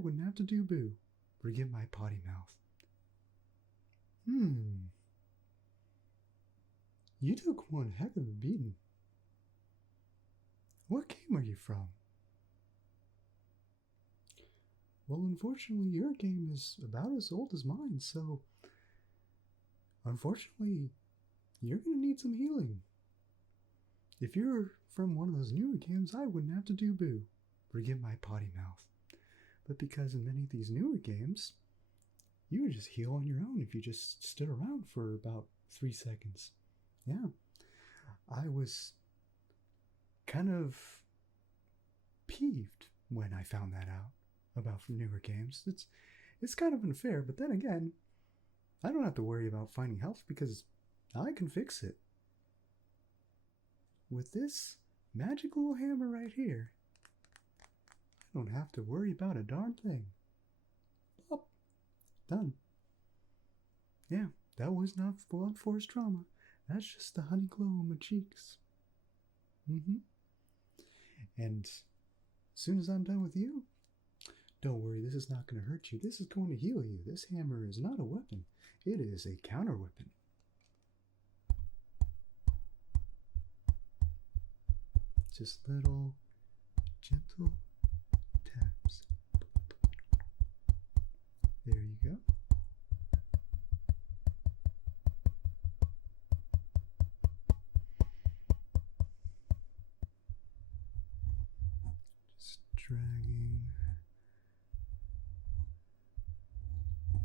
wouldn't have to do boo. Forgive my potty mouth. You took one heck of a beating. What game are you from? Well, unfortunately, your game is about as old as mine, so unfortunately, you're going to need some healing. If you're from one of those newer games, I wouldn't have to do boo. Forgive my potty mouth. But because in many of these newer games, you would just heal on your own if you just stood around for about 3 seconds. Yeah. I was kind of peeved when I found that out about from newer games. It's kind of unfair, but then again, I don't have to worry about finding health because I can fix it. With this magical hammer right here, I don't have to worry about a darn thing. Oh, done. Yeah, that was not blood force trauma. That's just the honey glow on my cheeks. And as soon as I'm done with you, don't worry, this is not going to hurt you. This is going to heal you. This hammer is not a weapon. It is a counter weapon. Just little gentle taps. There you go. Just dragging the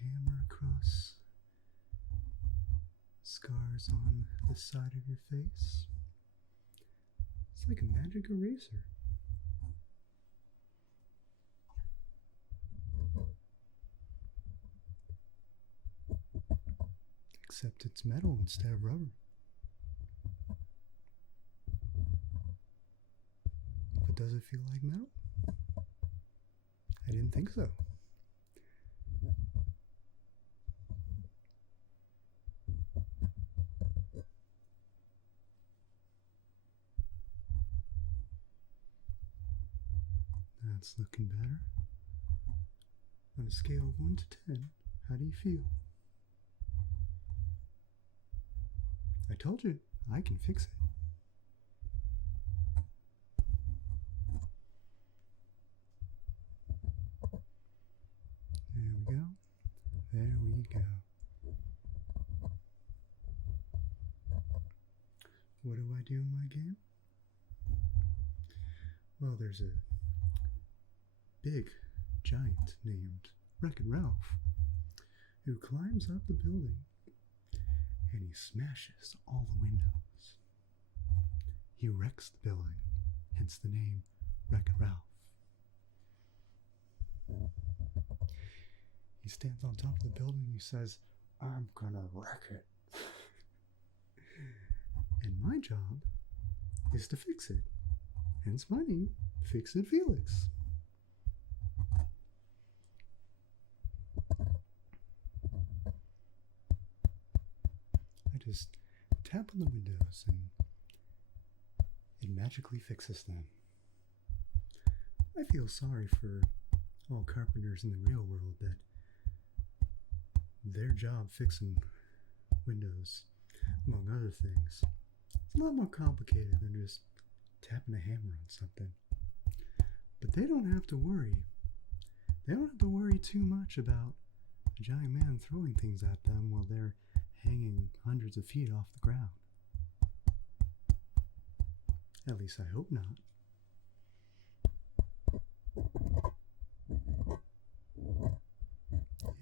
hammer across scars on the side of your face. It's like a magic eraser. Except it's metal instead of rubber. But does it feel like metal? I didn't think so. That's looking better. On a scale of 1 to 10, how do you feel? I told you, I can fix it. There we go. There we go. What do I do in my game? Well, there's a big giant named Wreck-It Ralph who climbs up the building and he smashes all the windows. He wrecks the building, hence the name Wreck-It Ralph. He stands on top of the building and he says, "I'm gonna wreck it." And my job is to fix it. Hence my name, Fix It Felix. I just tap on the windows and it magically fixes them. I feel sorry for all carpenters in the real world that their job fixing windows, among other things, it's a lot more complicated than just tapping a hammer on something. But they don't have to worry. They don't have to worry too much about a giant man throwing things at them while they're hanging hundreds of feet off the ground. At least I hope not.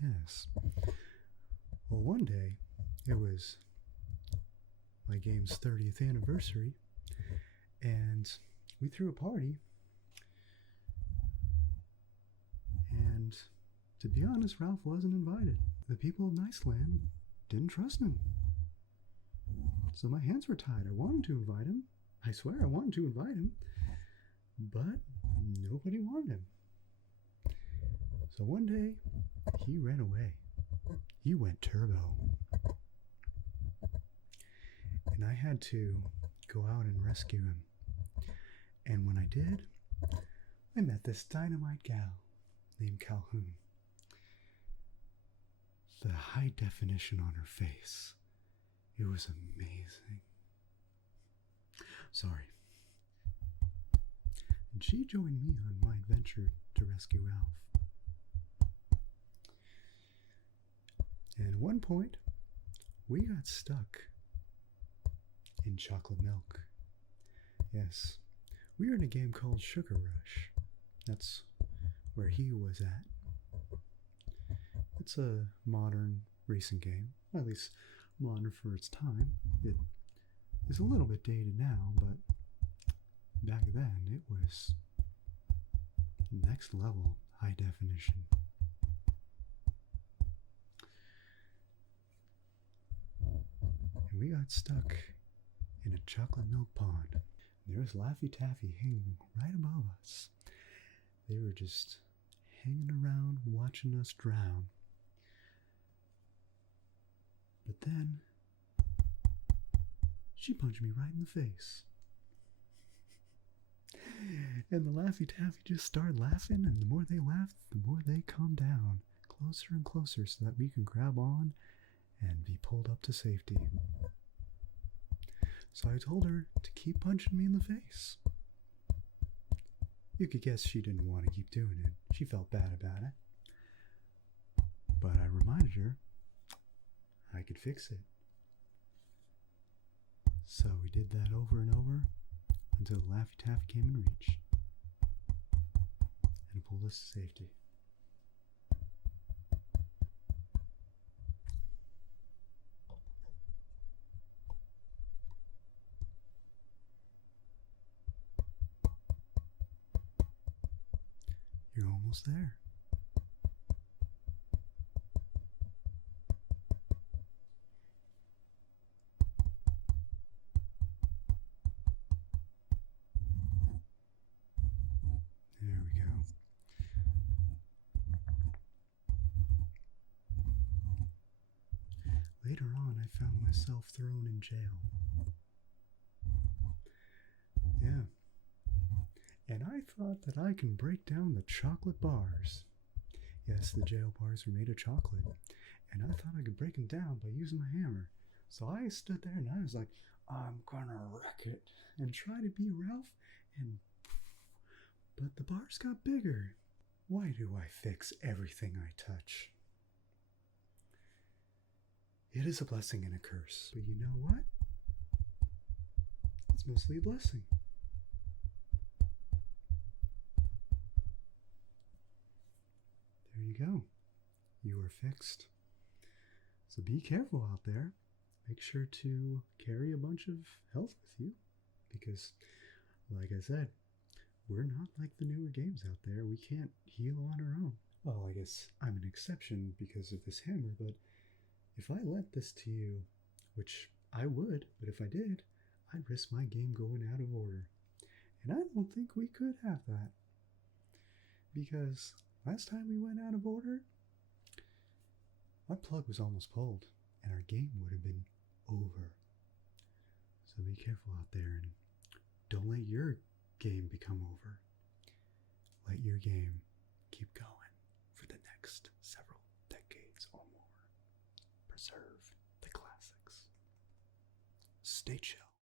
Yes. Well, one day, it was my game's 30th anniversary, and we threw a party, and to be honest, Ralph wasn't invited. The people of Niceland didn't trust him. So my hands were tied. I wanted to invite him. I swear I wanted to invite him, but nobody wanted him. So one day, he ran away. He went turbo. And I had to go out and rescue him. And when I did, I met this dynamite gal named Calhoun. The high definition on her face, it was amazing. Sorry. And she joined me on my adventure to rescue Ralph. And at one point, we got stuck in chocolate milk. Yes, we were in a game called Sugar Rush. That's where he was at. It's a modern racing game, at least modern for its time. It is a little bit dated now, but back then it was next level high definition. And we got stuck in a chocolate milk pond. There was Laffy Taffy hanging right above us. They were just hanging around watching us drown. But then she punched me right in the face. And the Laffy Taffy just started laughing, and the more they laughed, the more they calmed down, closer and closer so that we can grab on and be pulled up to safety. So I told her to keep punching me in the face. You could guess she didn't want to keep doing it. She felt bad about it. But I reminded her I could fix it. So we did that over and over until the Laffy Taffy came in reach and pulled us to safety. You're almost there. There we go. Later on, I found myself thrown in jail. Yeah. And I thought that I can break down the chocolate bars. Yes, the jail bars were made of chocolate. And I thought I could break them down by using my hammer. So I stood there and I was like, I'm gonna wreck it. And try to be Ralph. But the bars got bigger. Why do I fix everything I touch? It is a blessing and a curse. But you know what? It's mostly a blessing. There you go. You are fixed. So be careful out there. Make sure to carry a bunch of health with you. Because, like I said, we're not like the newer games out there. We can't heal on our own. Well, I guess I'm an exception because of this hammer, but if I lent this to you, which I would, but if I did, I'd risk my game going out of order. And I don't think we could have that. Because last time we went out of order, our plug was almost pulled, and our game would have been over. So be careful out there, and don't let your game become over. Let your game keep going for the next several decades or more. Preserve the classics. Stay chill.